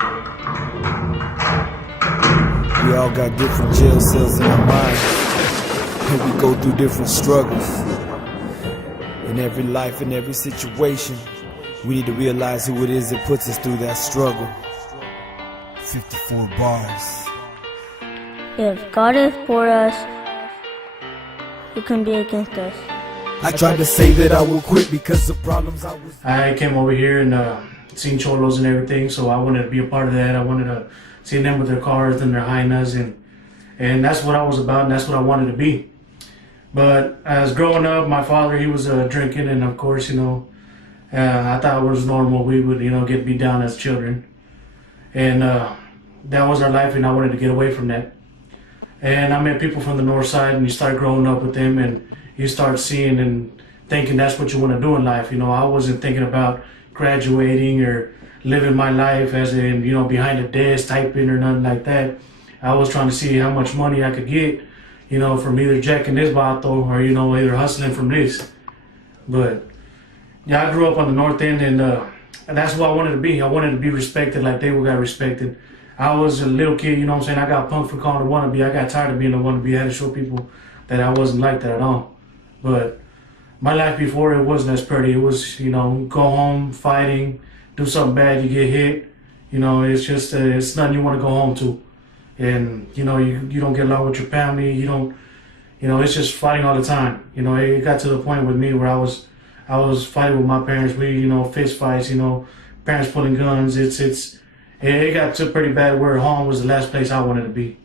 We all got different jail cells in our minds, and we go through different struggles. In every life, in every situation, we need to realize who it is that puts us through that struggle. 54 bars. If God is for us, who can be against us? I tried to say that I will quit because of problems I came over here and seen cholos and everything, so I wanted to be a part of that. I wanted to see them with their cars and their hyenas, and that's what I was about, and that's what I wanted to be. But as growing up, my father, he was drinking, and of course, I thought it was normal. We would, get beat down as children, and that was our life, and I wanted to get away from that. And I met people from the north side, and you start growing up with them, and you start seeing and thinking that's what you want to do in life. I wasn't thinking about graduating or living my life as in, behind a desk typing or nothing like that. I was trying to see how much money I could get, from either jacking this bottle or, either hustling from this. But yeah, I grew up on the north end, and that's what I wanted to be. I wanted to be respected like they got respected. I was a little kid, I got punked for calling a wannabe. I got tired of being a wannabe. I had to show people that I wasn't like that at all. But my life before, it wasn't as pretty. It was, go home fighting, do something bad, you get hit. It's just, it's nothing you want to go home to. And, you don't get along with your family. You don't, it's just fighting all the time. It got to the point with me where I was fighting with my parents. We, fist fights, parents pulling guns. It got to pretty bad where home was the last place I wanted to be.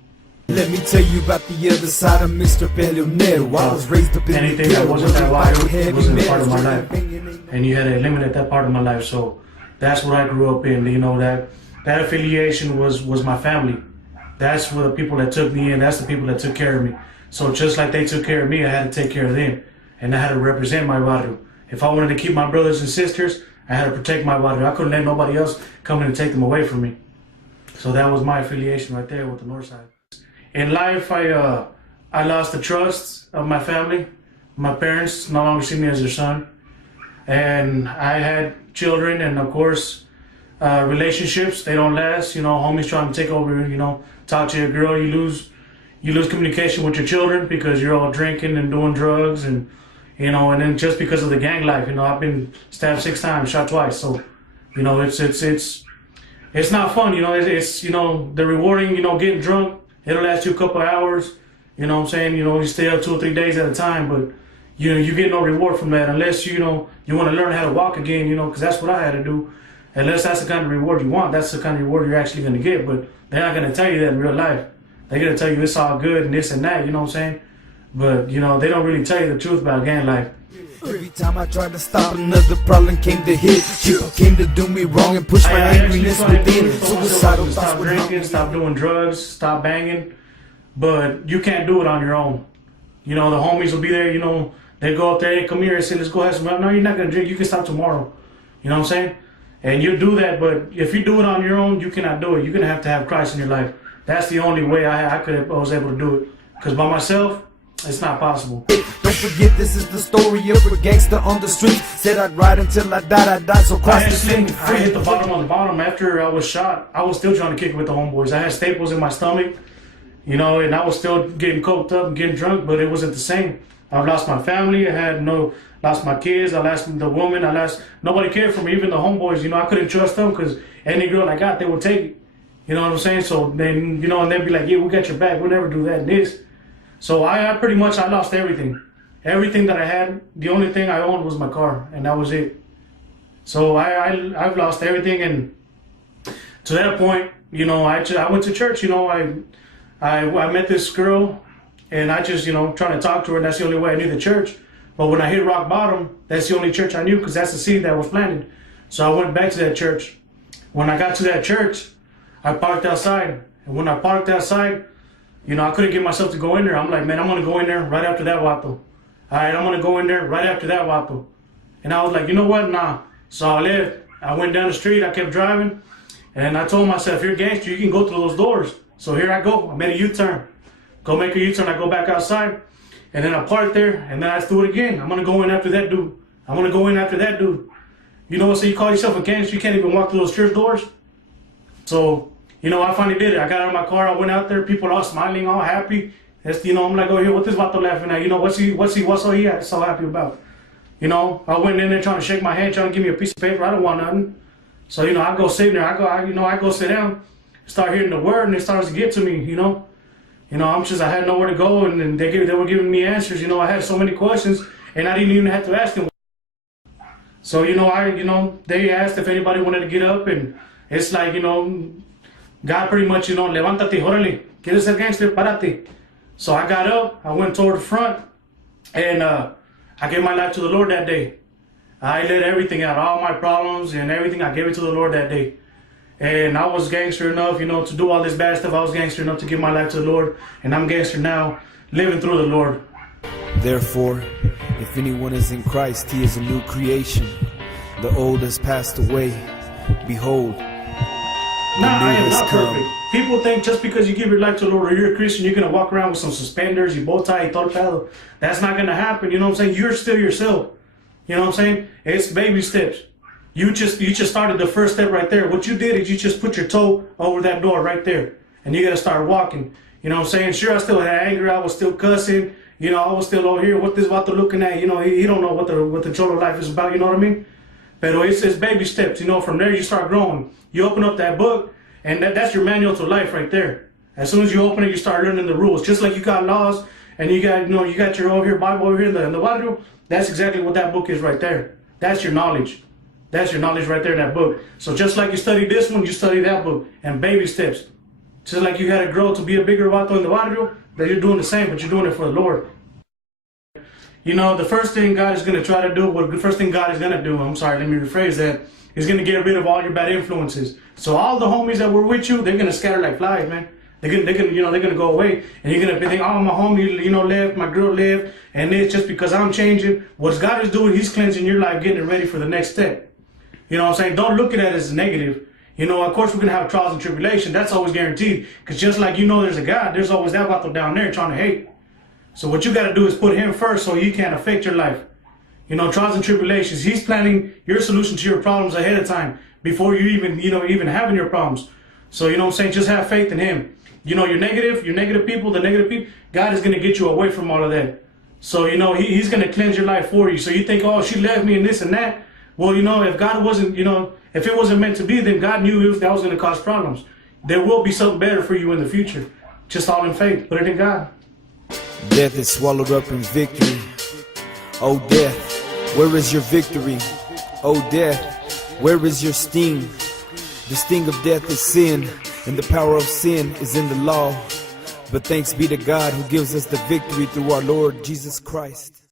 Let me tell you about the other side of Mr. Bellionero. I was raised up in anything that wasn't that vital wasn't a part of my life, and you had to eliminate that part of my life. So that's what I grew up in. That affiliation was my family. That's for the people that took me in. That's the people that took care of me. So just like they took care of me, I had to take care of them, and I had to represent my barrio. If I wanted to keep my brothers and sisters, I had to protect my barrio. I couldn't let nobody else come in and take them away from me. So that was my affiliation right there with the north side. In life, I lost the trust of my family. My parents no longer see me as their son. And I had children, and of course, relationships, they don't last. Homies trying to take over, talk to your girl, you lose communication with your children because you're all drinking and doing drugs, and and then just because of the gang life, I've been stabbed 6 times, shot twice. So, it's not fun, it's the rewarding, getting drunk. It'll last you a couple of hours, you stay up 2 or 3 days at a time, but you get no reward from that unless, you want to learn how to walk again, because that's what I had to do. Unless that's the kind of reward you want, that's the kind of reward you're actually going to get, but they're not going to tell you that in real life. They're going to tell you it's all good and this and that, But, they don't really tell you the truth about gang life. Every time I tried to stop, another problem came to hit. People came to do me wrong and push my angriness within. Suicidal thoughts. Stop drinking, stop doing drugs, stop banging. But you can't do it on your own. The homies will be there, they go up there, hey, come here and say, let's go have some. No, you're not going to drink. You can stop tomorrow. You know what I'm saying? And you do that, but if you do it on your own, you cannot do it. You're going to have Christ in your life. That's the only way I was able to do it. Because by myself, it's not possible. Don't forget, this is the story of a gangster on the street. Said I'd ride until I died, so Christ is set me free. I hit the bottom on the bottom after I was shot. I was still trying to kick it with the homeboys. I had staples in my stomach, and I was still getting coked up and getting drunk, but it wasn't the same. I lost my family. Lost my kids. I lost the woman. Nobody cared for me, even the homeboys. I couldn't trust them because any girl I got, they would take it. You know what I'm saying? So then, and they'd be like, yeah, we got your back. We'll never do that and this. So I pretty much, I lost everything. Everything that I had, the only thing I owned was my car, and that was it. So I've lost everything, and to that point, I went to church. I met this girl, and I just, trying to talk to her, and that's the only way I knew the church. But when I hit rock bottom, that's the only church I knew because that's the seed that was planted. So I went back to that church. When I got to that church, I parked outside, and when I parked outside, I couldn't get myself to go in there. I'm like, man, I'm going to go in there right after that vato. All right, I'm going to go in there right after that vato. And I was like, you know what? Nah. So I left. I went down the street. I kept driving. And I told myself, if you're a gangster, you can go through those doors. So here I go. I made a U-turn. Go make a U-turn. I go back outside. And then I parked there. And then I do it again. I'm going to go in after that dude. I'm going to go in after that dude. You know what? So you call yourself a gangster, you can't even walk through those church doors? So, you know, I finally did it. I got out of my car, I went out there, people all smiling, all happy. That's, you know, I'm like, oh, here, what this vato laughing at? You know, what's he so happy about? You know, I went in there trying to shake my hand, trying to give me a piece of paper. I don't want nothing. So, you know, I go sit there, I go sit down, start hearing the word, and it starts to get to me, you know. You know, I had nowhere to go, and they were giving me answers. You know, I had so many questions, and I didn't even have to ask them. So, you know, they asked if anybody wanted to get up, and it's like, you know, God pretty much, you know, levántate, órale, quieres ser gangster, párate. So I got up, I went toward the front, and I gave my life to the Lord that day. I let everything out, all my problems and everything, I gave it to the Lord that day. And I was gangster enough, you know, to do all this bad stuff. I was gangster enough to give my life to the Lord, and I'm gangster now, living through the Lord. Therefore, if anyone is in Christ, he is a new creation. The old has passed away. Behold, I am not perfect. People think just because you give your life to the Lord or you're a Christian, you're going to walk around with some suspenders, your bow tie, todo pedo. That's not going to happen. You know what I'm saying? You're still yourself. You know what I'm saying? It's baby steps. You just started the first step right there. What you did is you just put your toe over that door right there. And you got to start walking. You know what I'm saying? Sure, I still had anger. I was still cussing. You know, I was still over here. What this vato looking at? You know, he don't know what the cholo life is about. You know what I mean? Pero it's baby steps. You know, from there you start growing. You open up that book, and that's your manual to life right there. As soon as you open it, you start learning the rules. Just like you got laws, and you got your over here Bible over here in the barrio. That's exactly what that book is right there. That's your knowledge. That's your knowledge right there in that book. So just like you study this one, you study that book. And baby steps. Just like you had to grow to be a bigger vato in the barrio, that you're doing the same, but you're doing it for the Lord. You know, the first thing God is going to try to do, let me rephrase that, is going to get rid of all your bad influences. So all the homies that were with you, they're going to scatter like flies, man. They're gonna go away, and you're gonna think, oh, my homie, you know, left, my girl left, and it's just because I'm changing. What God is doing, He's cleansing your life, getting it ready for the next step. You know what I'm saying? Don't look at it as negative. You know, of course, we're gonna have trials and tribulation. That's always guaranteed, because just like you know, there's a God, there's always that vato down there trying to hate. So what you gotta do is put Him first, so He can't affect your life. You know, trials and tribulations. He's planning your solution to your problems ahead of time before you even having your problems. So you know what I'm saying? Just have faith in Him. You know, the negative people, God is going to get you away from all of that. So, you know, He's going to cleanse your life for you. So you think, oh, she left me and this and that. Well, you know, if God wasn't, you know, if it wasn't meant to be, then God knew that was going to cause problems. There will be something better for you in the future. Just all in faith. Put it in God. Death is swallowed up in victory. Oh, death, where is your victory? Oh, death, where is your sting? The sting of death is sin, and the power of sin is in the law. But thanks be to God who gives us the victory through our Lord Jesus Christ.